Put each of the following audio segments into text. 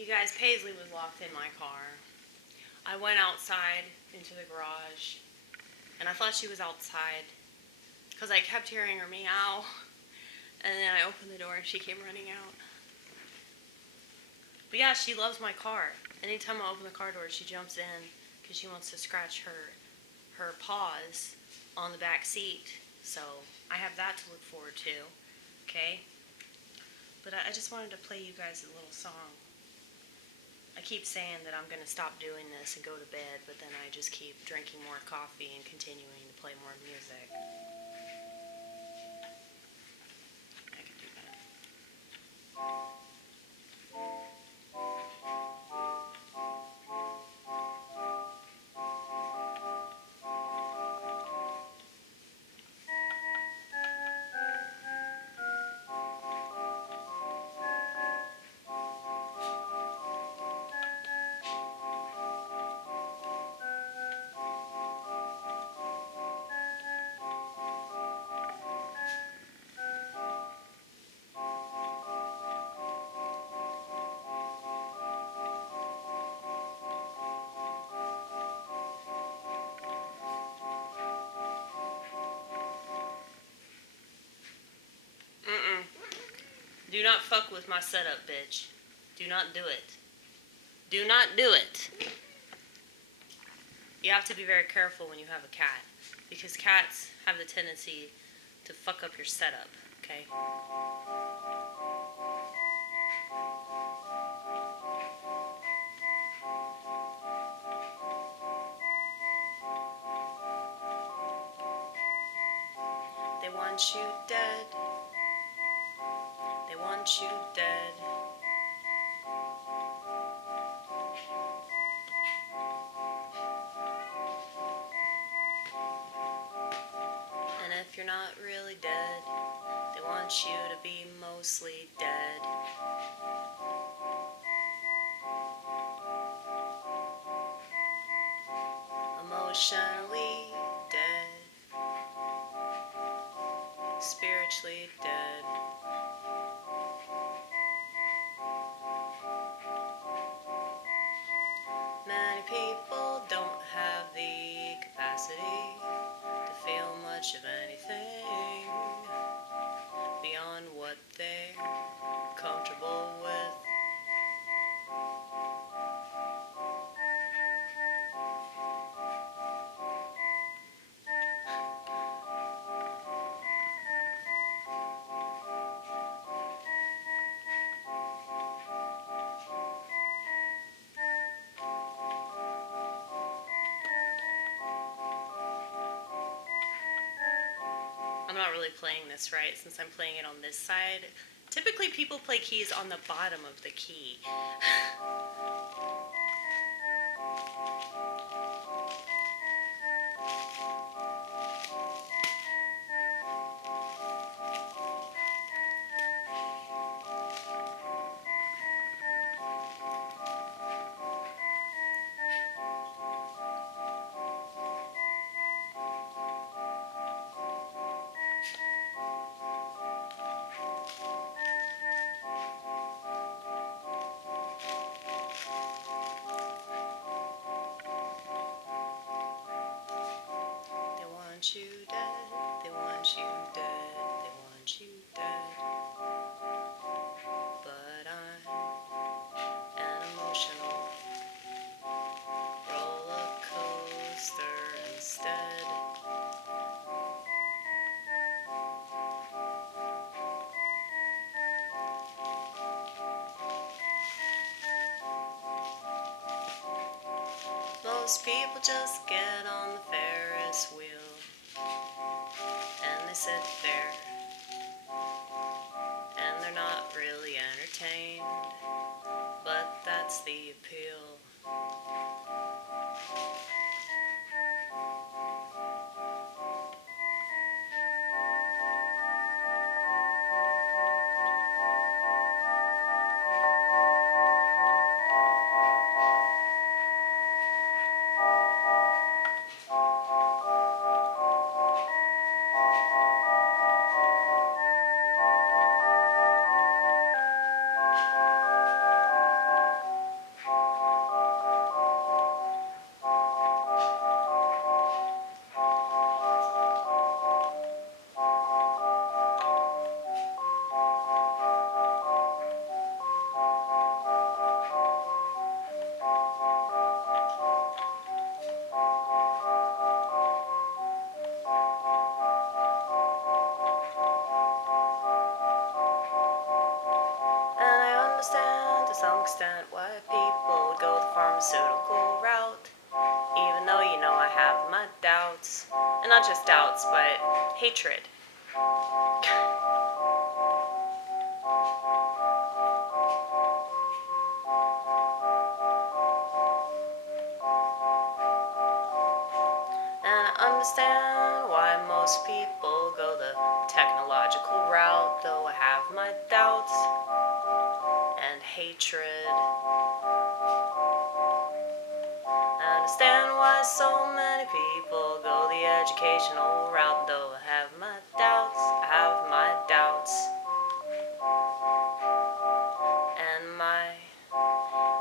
You guys, Paisley was locked in my car. I went outside into the garage, and I thought she was outside because I kept hearing her meow. And then I opened the door, and she came running out. But yeah, she loves my car. Anytime I open the car door, she jumps in because she wants to scratch her paws on the back seat. So I have that to look forward to. Okay? But I just wanted to play you guys a little song. I keep saying that I'm going to stop doing this and go to bed, but then I just keep drinking more coffee and continuing to play more music. I could do that. Mm-mm. Do not fuck with my setup, bitch. Do not do it. Do not do it. You have to be very careful when you have a cat, because cats have the tendency to fuck up your setup, okay? They want you dead. They want you dead. And if you're not really dead, they want you to be mostly dead. Emotionally dead. Spiritually dead. Many people don't have the capacity to feel much of anything beyond what they're comfortable with. I'm not really playing this right since I'm playing it on this side. Typically people play keys on the bottom of the key. They want you dead, they want you dead, they want you dead. But I'm an emotional roller coaster instead. Most people just get on the ferris wheel and they sit there and they're not really entertained, but that's the appeal. some extent why people would go the pharmaceutical route. Even though I have my doubts. And not just doubts, but hatred. And I understand why most people go the technological route, though I have my doubts and hatred. I understand why so many people go the educational route, though I have my doubts, and my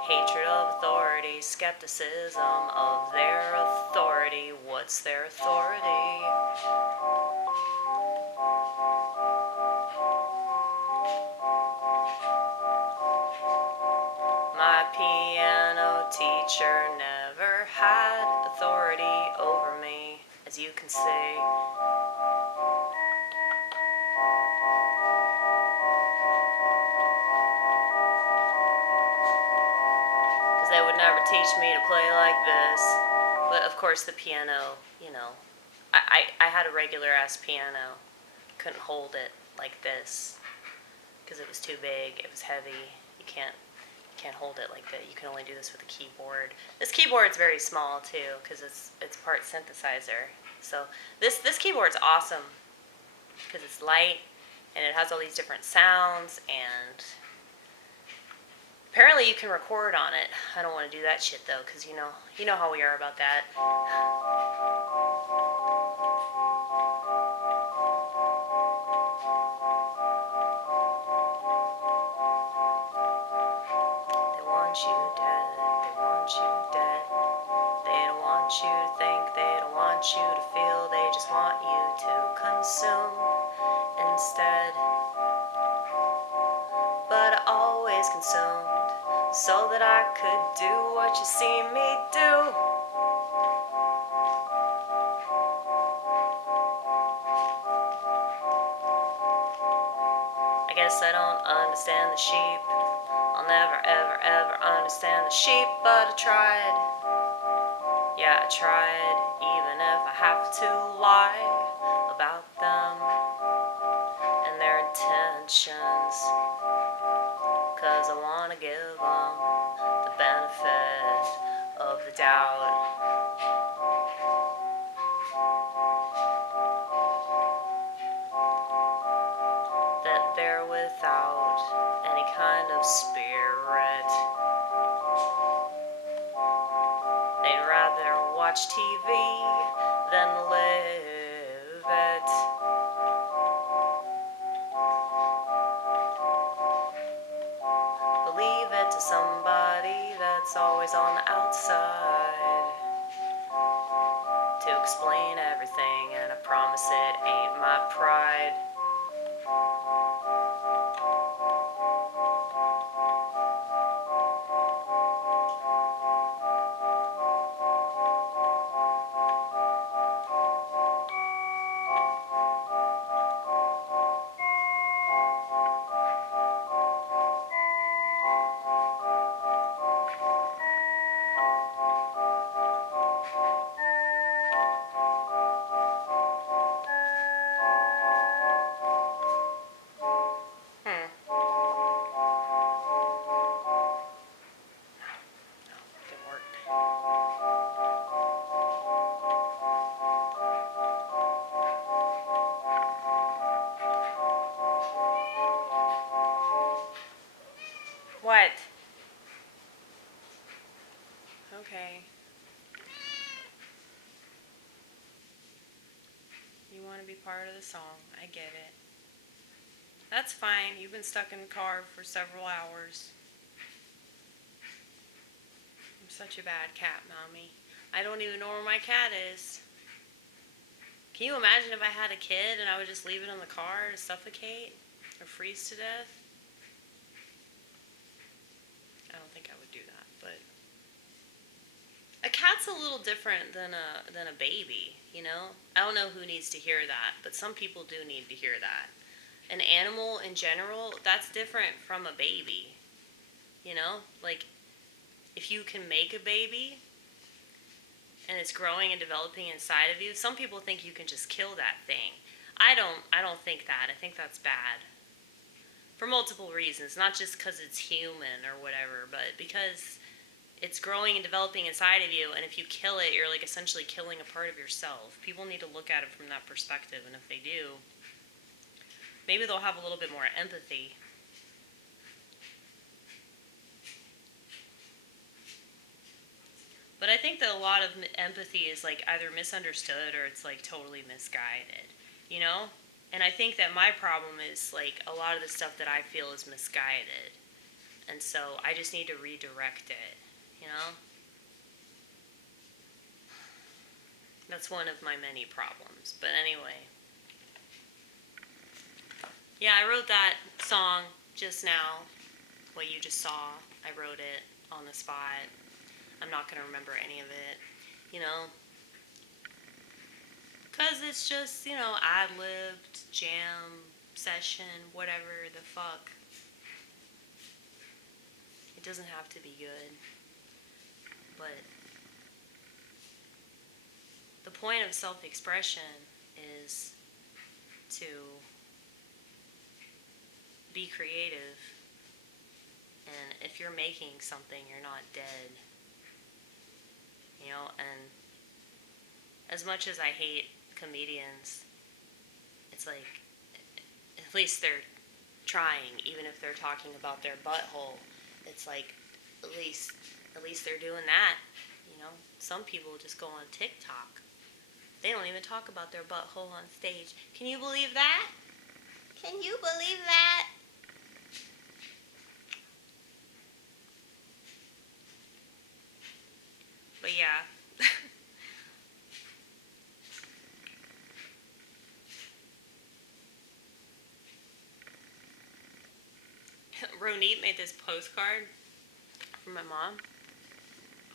hatred of authority, skepticism of their authority. What's their authority? My piano teacher never had authority over me, as you can see. Because they would never teach me to play like this. But of course the piano, I had a regular ass piano. Couldn't hold it like this because it was too big, it was heavy. You can't hold it like that. You can only do this with a keyboard. This keyboard's very small too because it's part synthesizer. So this keyboard's awesome because it's light and it has all these different sounds, and apparently you can record on it. I don't want to do that shit though, because you know how we are about that. They want you dead. They want you dead. They don't want you to think. They don't want you to feel. They just want you to consume instead. But always consumed, so that I could do what you see me do. I guess I don't understand the sheep. I'll never, ever, ever understand the sheep, but I tried. Yeah, I tried, even if I have to lie about them and their intentions. 'Cause I wanna give them the benefit of the doubt. That they're without any kind of spirit. They'd rather watch TV than live it. Believe it to somebody that's always on the outside to explain everything, and I promise it ain't my pride. What? Okay. You want to be part of the song. I get it. That's fine. You've been stuck in the car for several hours. I'm such a bad cat, Mommy. I don't even know where my cat is. Can you imagine if I had a kid and I would just leave it in the car to suffocate or freeze to death? I don't think I would do that, but a cat's a little different than a baby, I don't know who needs to hear that, but some people do need to hear that. An animal in general, that's different from a baby. You know, like if you can make a baby and it's growing and developing inside of you, some people think you can just kill that thing. I don't think that. I think that's bad. For multiple reasons, not just because it's human or whatever, but because it's growing and developing inside of you, and if you kill it, you're like essentially killing a part of yourself. People need to look at it from that perspective, and if they do, maybe they'll have a little bit more empathy. But I think that a lot of empathy is like either misunderstood or it's like totally misguided, you know? And I think that my problem is like a lot of the stuff that I feel is misguided. And so I just need to redirect it, you know? That's one of my many problems. But anyway. Yeah, I wrote that song just now. What you just saw. I wrote it on the spot. I'm not going to remember any of it, you know? Because it's just, ad-libbed, jam, session, whatever the fuck. It doesn't have to be good. But the point of self-expression is to be creative. And if you're making something, you're not dead. And as much as I hate comedians, it's like, at least they're trying, even if they're talking about their butthole. It's like, at least they're doing that. Some people just go on TikTok. They don't even talk about their butthole on stage. Can you believe that? Can you believe that? But yeah. Ronit made this postcard for my mom.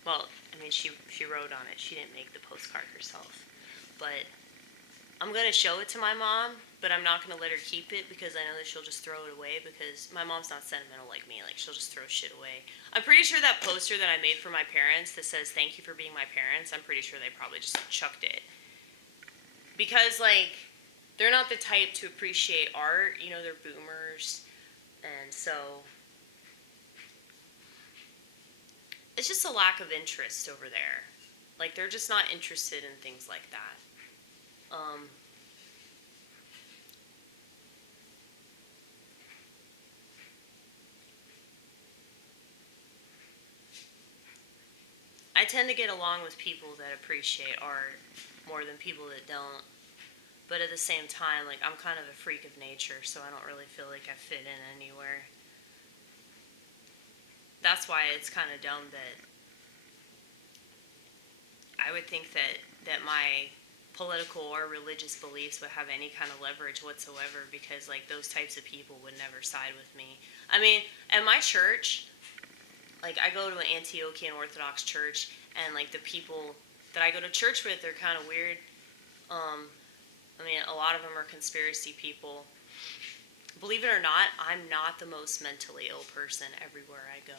Well, she wrote on it. She didn't make the postcard herself. But I'm going to show it to my mom, but I'm not going to let her keep it because I know that she'll just throw it away because my mom's not sentimental like me. Like, she'll just throw shit away. I'm pretty sure that poster that I made for my parents that says, "Thank you for being my parents," I'm pretty sure they probably just chucked it. Because, they're not the type to appreciate art. They're boomers. And so it's just a lack of interest over there. Like, they're just not interested in things like that. I tend to get along with people that appreciate art more than people that don't. But at the same time, I'm kind of a freak of nature, so I don't really feel like I fit in anywhere. That's why it's kind of dumb that I would think that my political or religious beliefs would have any kind of leverage whatsoever because, those types of people would never side with me. At my church, I go to an Antiochian Orthodox church, and, the people that I go to church with, they're kind of weird. A lot of them are conspiracy people. Believe it or not, I'm not the most mentally ill person everywhere I go.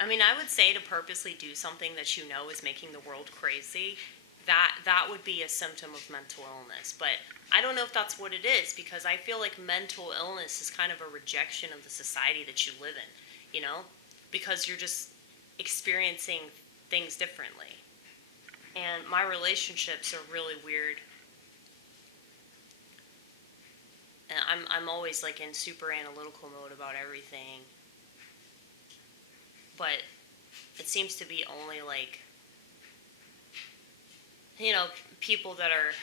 I would say to purposely do something that is making the world crazy. That would be a symptom of mental illness. But I don't know if that's what it is because I feel like mental illness is kind of a rejection of the society that you live in, because you're just experiencing things differently. And my relationships are really weird. And I'm always in super analytical mode about everything. But it seems to be only people that are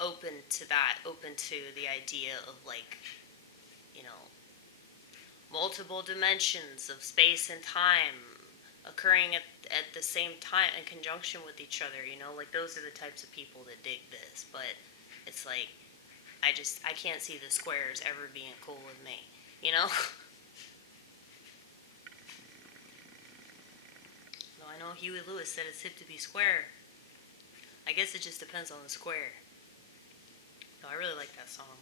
open to that, open to the idea of multiple dimensions of space and time occurring at the same time in conjunction with each other, those are the types of people that dig this. But it's I can't see the squares ever being cool with me, Though I know Huey Lewis said it's hip to be square. I guess it just depends on the square. No, I really like that song.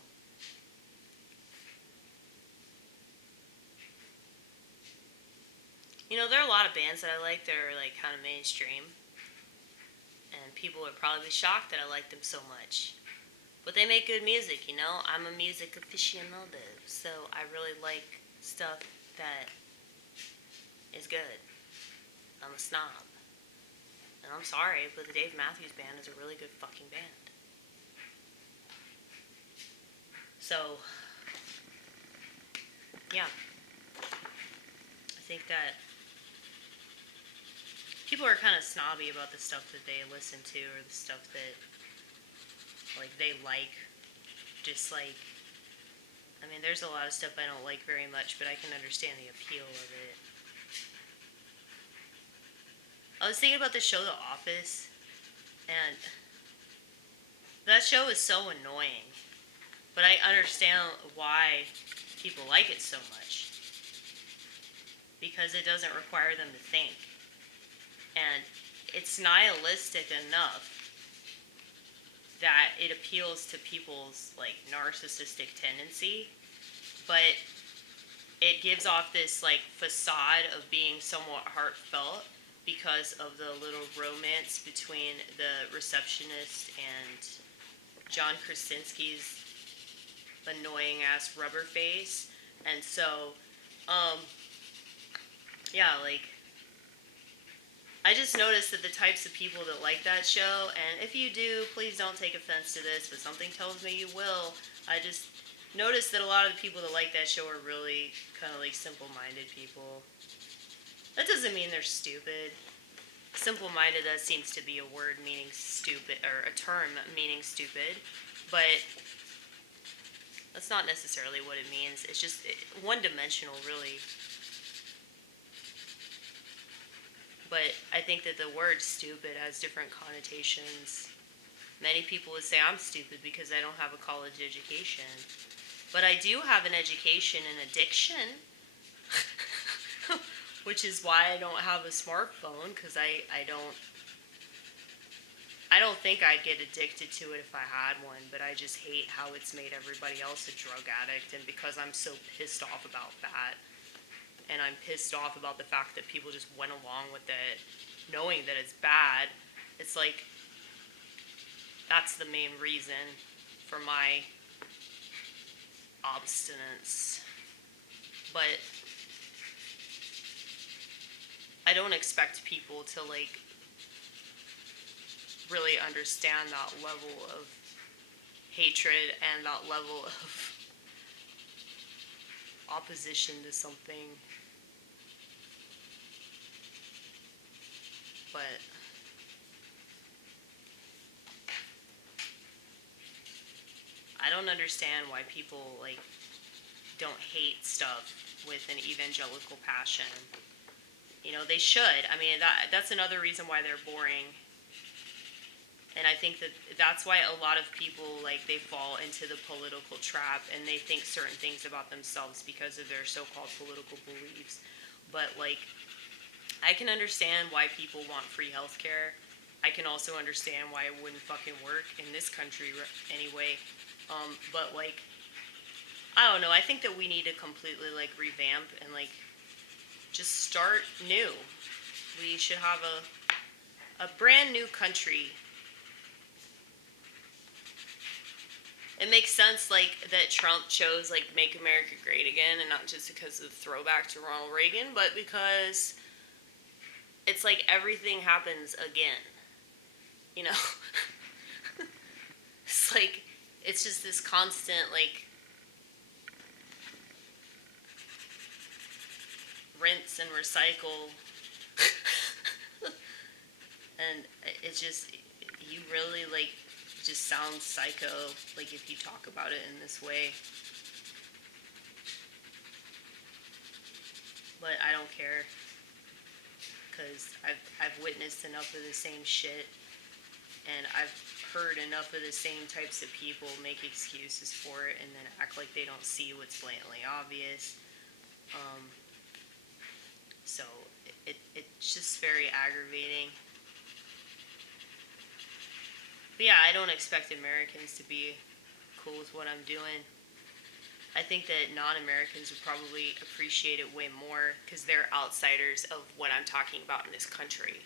You know, there are a lot of bands that I like that are like kind of mainstream, and people would probably be shocked that I like them so much. But they make good music, you know? I'm a music aficionado, so I really like stuff that is good. I'm a snob. And I'm sorry, but the Dave Matthews Band is a really good fucking band. So, yeah. I think that people are kind of snobby about the stuff that they listen to or the stuff that, like, they like, dislike. I mean, there's a lot of stuff I don't like very much, but I can understand the appeal of it. I was thinking about the show The Office, and that show is so annoying, but I understand why people like it so much. Because it doesn't require them to think. And it's nihilistic enough that it appeals to people's like narcissistic tendency, but it gives off this like facade of being somewhat heartfelt because of the little romance between the receptionist and John Krasinski's annoying ass rubber face. And so, yeah, like, I just noticed that the types of people that like that show, and if you do, please don't take offense to this, but something tells me you will. I just noticed that a lot of the people that like that show are really kind of like simple-minded people. That doesn't mean they're stupid. Simple-minded, that seems to be a word meaning stupid, or a term meaning stupid, but that's not necessarily what it means. It's just one-dimensional, really. But I think that the word stupid has different connotations. Many people would say I'm stupid because I don't have a college education. But I do have an education in addiction, which is why I don't have a smartphone, because I don't think I'd get addicted to it if I had one, but I just hate how it's made everybody else a drug addict, and because I'm so pissed off about that, and I'm pissed off about the fact that people just went along with it, knowing that it's bad, it's like, that's the main reason for my obstinence. But I don't expect people to, like, really understand that level of hatred and that level of opposition to something. But I don't understand why people, like, don't hate stuff with an evangelical passion. You know, they should. I mean, that's another reason why they're boring. And I think that that's why a lot of people, like, they fall into the political trap and they think certain things about themselves because of their so-called political beliefs. But, like, I can understand why people want free healthcare. I can also understand why it wouldn't fucking work in this country anyway. But, like, I don't know. I think that we need to completely, like, revamp and, like, just start new. We should have a brand new country. It makes sense, like, that Trump chose, like, Make America Great Again, and not just because of the throwback to Ronald Reagan, but because it's like everything happens again. You know? It's like, it's just this constant, like, rinse and recycle. And it's just, you really, like, just sound psycho, like, if you talk about it in this way. But I don't care, because I've witnessed enough of the same shit, and I've heard enough of the same types of people make excuses for it and then act like they don't see what's blatantly obvious. So it's just very aggravating. But yeah, I don't expect Americans to be cool with what I'm doing. I think that non-Americans would probably appreciate it way more because they're outsiders of what I'm talking about in this country.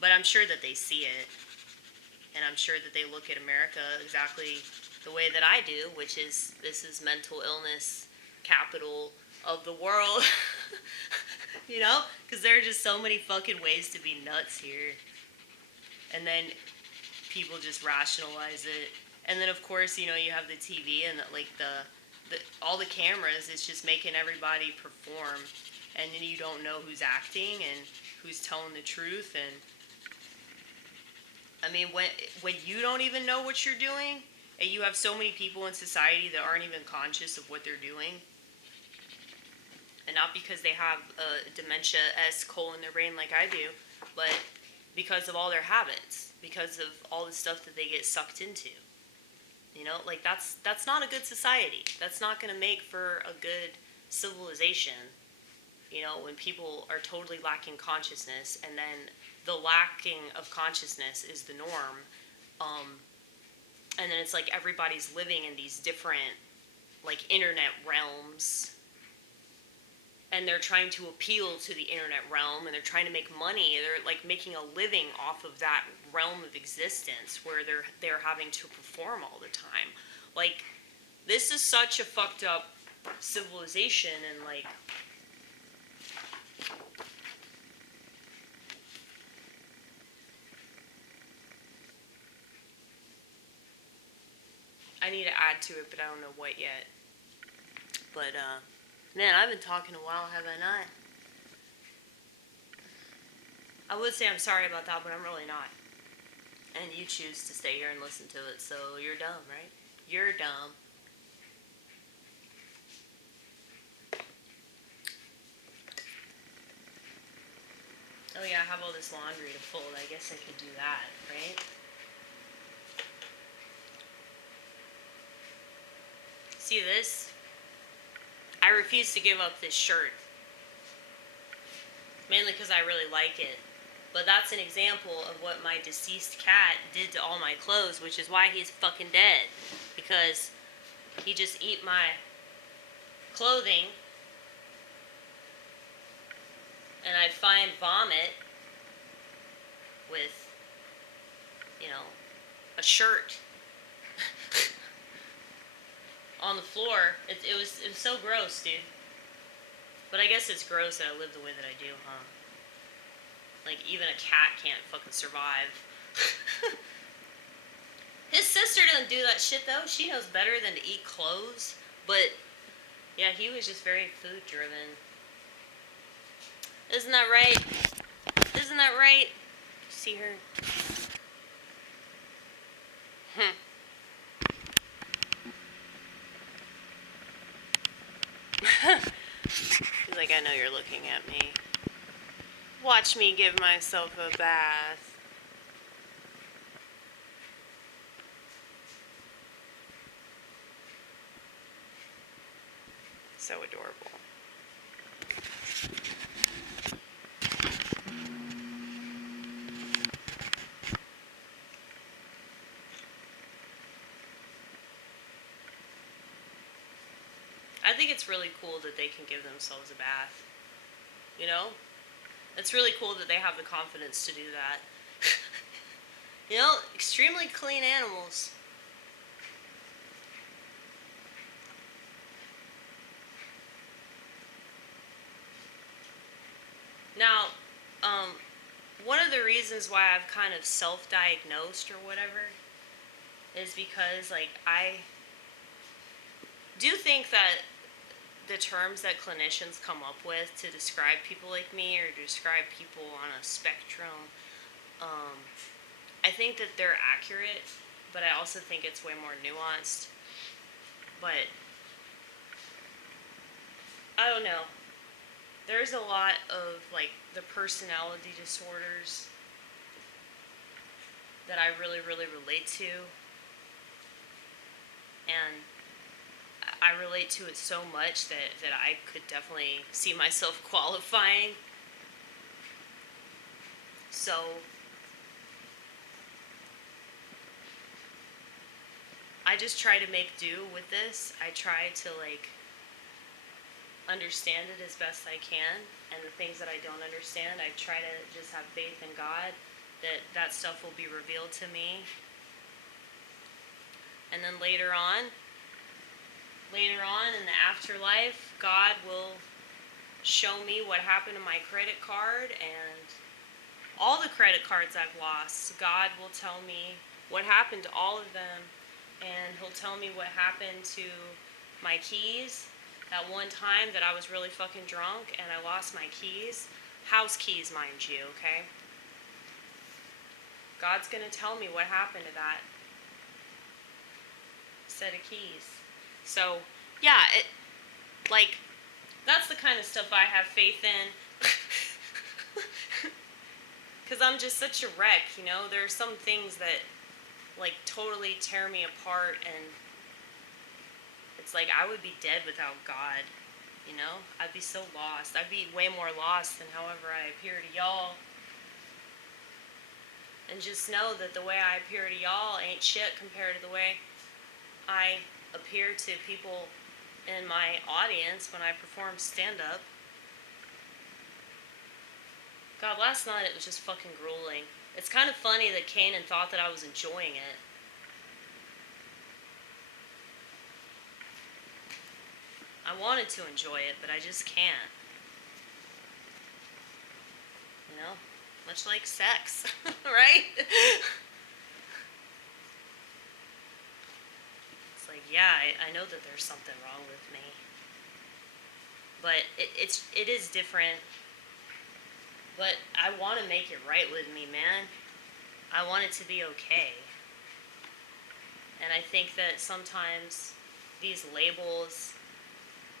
But I'm sure that they see it, and I'm sure that they look at America exactly the way that I do, which is this is mental illness capital of the world. You know? Because there are just so many fucking ways to be nuts here. And then people just rationalize it. And then, of course, you know, you have the TV and, like, all the cameras is just making everybody perform. And then you don't know who's acting and who's telling the truth. And, I mean, when you don't even know what you're doing, and you have so many people in society that aren't even conscious of what they're doing, and not because they have a dementia-esque hole in their brain like I do, but because of all their habits, because of all the stuff that they get sucked into. You know, like that's not a good society. That's not going to make for a good civilization. You know, when people are totally lacking consciousness, and then the lacking of consciousness is the norm, and then it's like everybody's living in these different, like, internet realms, and they're trying to appeal to the internet realm, and they're trying to make money. They're like making a living off of that realm of existence where they're having to perform all the time. Like, this is such a fucked up civilization, and like, I need to add to it, but I don't know what yet. But man, I've been talking a while, have I not? I would say I'm sorry about that, but I'm really not. And you choose to stay here and listen to it, so you're dumb, right? You're dumb. Oh yeah, I have all this laundry to fold. I guess I could do that, right? See this? I refuse to give up this shirt. Mainly because I really like it. But that's an example of what my deceased cat did to all my clothes, which is why he's fucking dead. Because he just ate my clothing, and I'd find vomit with, you know, a shirt on the floor. It was so gross, dude. But I guess it's gross that I live the way that I do, huh? Like, even a cat can't fucking survive. His sister doesn't do that shit, though. She knows better than to eat clothes. But, yeah, he was just very food-driven. Isn't that right? Isn't that right? See her? He's like, I know you're looking at me. Watch me give myself a bath. So adorable. I think it's really cool that they can give themselves a bath. You know? It's really cool that they have the confidence to do that. You know, extremely clean animals. Now, one of the reasons why I've kind of self-diagnosed or whatever is because, like, I do think that the terms that clinicians come up with to describe people like me or to describe people on a spectrum, I think that they're accurate, but I also think it's way more nuanced. But I don't know. There's a lot of, like, the personality disorders that I really, really relate to. And I relate to it so much that I could definitely see myself qualifying. So I just try to make do with this. I try to, like, understand it as best I can, and the things that I don't understand, I try to just have faith in God that that stuff will be revealed to me. And then later on in the afterlife, God will show me what happened to my credit card and all the credit cards I've lost. God will tell me what happened to all of them, and he'll tell me what happened to my keys. That one time that I was really fucking drunk and I lost my keys. House keys, mind you, okay? God's gonna tell me what happened to that set of keys. So, yeah, that's the kind of stuff I have faith in. Because I'm just such a wreck, you know? There are some things that, totally tear me apart, and it's like I would be dead without God, you know? I'd be so lost. I'd be way more lost than however I appear to y'all. And just know that the way I appear to y'all ain't shit compared to the way I appear to people in my audience when I perform stand-up. God, last night it was just fucking grueling. It's kind of funny that Kanan thought that I was enjoying it. I wanted to enjoy it, but I just can't. You know? Much like sex, right? It's like, yeah, I know that there's something wrong with me. But it is different. But I want to make it right with me, man. I want it to be okay. And I think that sometimes these labels,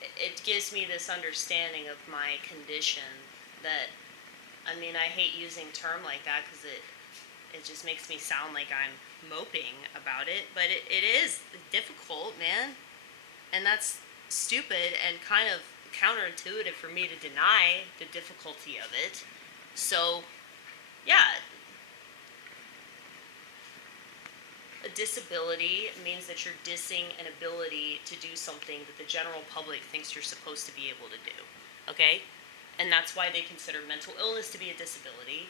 it gives me this understanding of my condition that, I mean, I hate using a term like that because it just makes me sound like I'm moping about it. But it is difficult, man. And that's stupid and kind of counterintuitive for me to deny the difficulty of it. So, yeah. A disability means that you're dissing an ability to do something that the general public thinks you're supposed to be able to do. Okay? And that's why they consider mental illness to be a disability.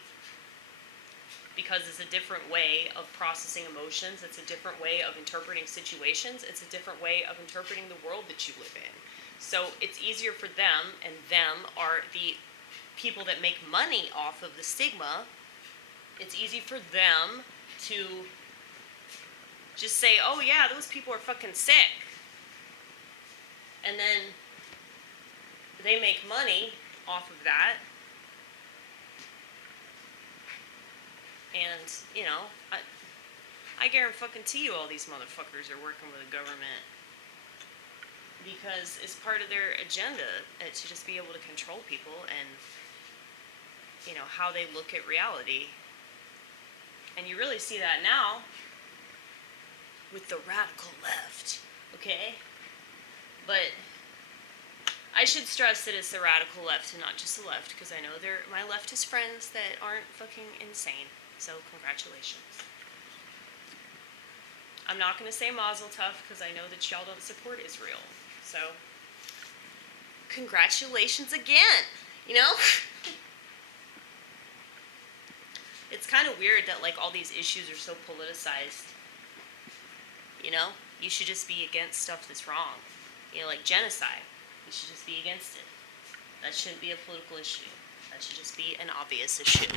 Because it's a different way of processing emotions. It's a different way of interpreting situations. It's a different way of interpreting the world that you live in. So it's easier for them, and them are the people that make money off of the stigma. It's easy for them to just say, oh yeah, those people are fucking sick. And then they make money off of that. And, you know, I guarantee you all these motherfuckers are working with the government because it's part of their agenda to just be able to control people and, you know, how they look at reality. And you really see that now with the radical left, okay? But I should stress that it's the radical left and not just the left, because I know they're my leftist friends that aren't fucking insane. So congratulations. I'm not going to say Mazel Tov because I know that y'all don't support Israel. So congratulations again, you know? It's kind of weird that, like, all these issues are so politicized. You know? You should just be against stuff that's wrong. You know, like genocide. You should just be against it. That shouldn't be a political issue. That should just be an obvious issue.